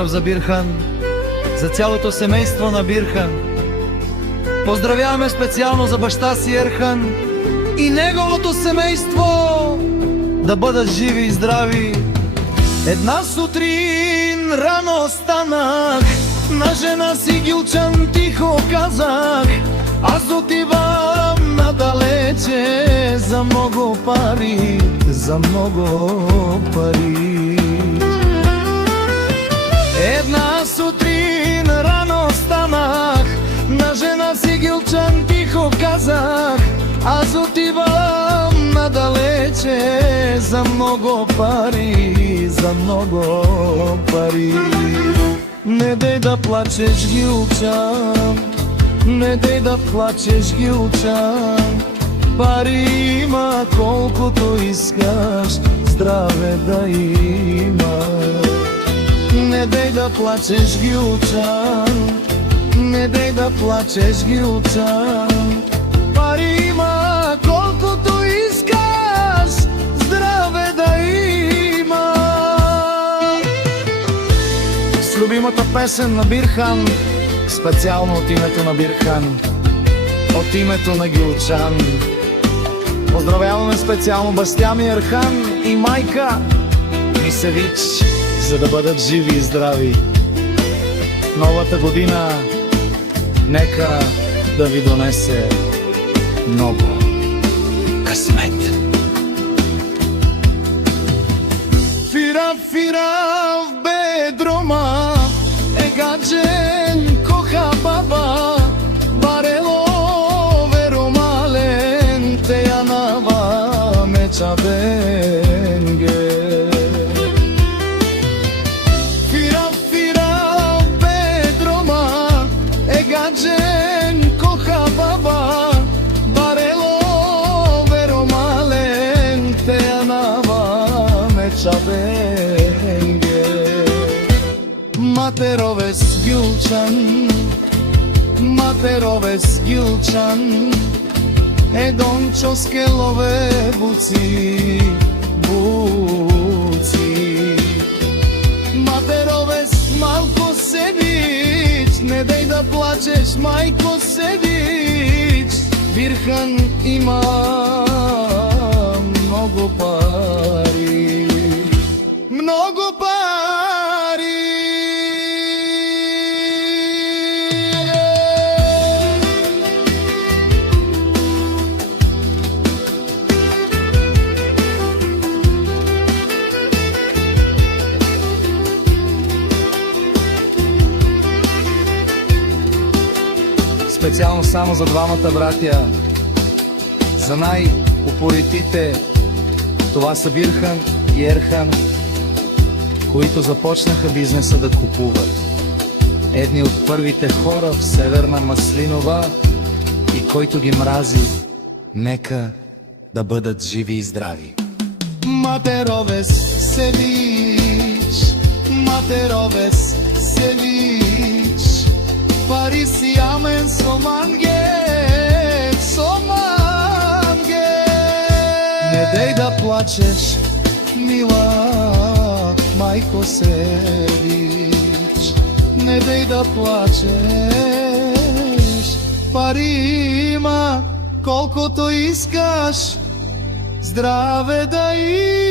поздрав за Бирхан, за цялото семейство на Бирхан. Поздравяваме специално за баща си Ерхан и неговото семейство, да бъдат живи и здрави. Една сутрин рано станах, на жена си Гюлчан тихо казах: аз отивам надалече за много пари, за много пари. Една сутрин рано станах, на жена си Гюлчан тихо казах: аз отивам надалече за много пари, за много пари. Не дей да плачеш, Гюлчан, не дей да плачеш, Гюлчан. Пари има колкото искаш, здраве да има. Не дей да плачеш, Гюлчан, не дей да плачеш, Гюлчан. Пари има колкото искаш, здраве да има. С любимата песен на Бирхан, специално от името на Бирхан, от името на Гюлчан. Поздравяваме специално баща ми Ерхан и майка Мисевич, за да бъдат живи и здрави. Новата година нека да ви донесе много късмет. Фира, фира в бедрома е гаджен коха баба, барело веромален те янава меча бенге. Фира, фира в бедрома е гаджен коха баба, барело веромален те янава меча бенге. Матеровес Гюлчан, матеровес Гюлчан, едончо скелове буци, буци. Матеровес малко седич, не дей да плачеш, майко седич. Бирхан има много пари, много пари. Специално само за двамата братя, за най-упоритите, това са Бирхан и Ерхан, които започнаха бизнеса да купуват. Едни от първите хора в Северна Маслинова, и който ги мрази, нека да бъдат живи и здрави. Матеровес Севич, матеровес Севич, пари си амен соманге, соманге. Не дей да плачеш, мила майко Севич, не дей да плачеш. Пари има колкото искаш, здраве да има.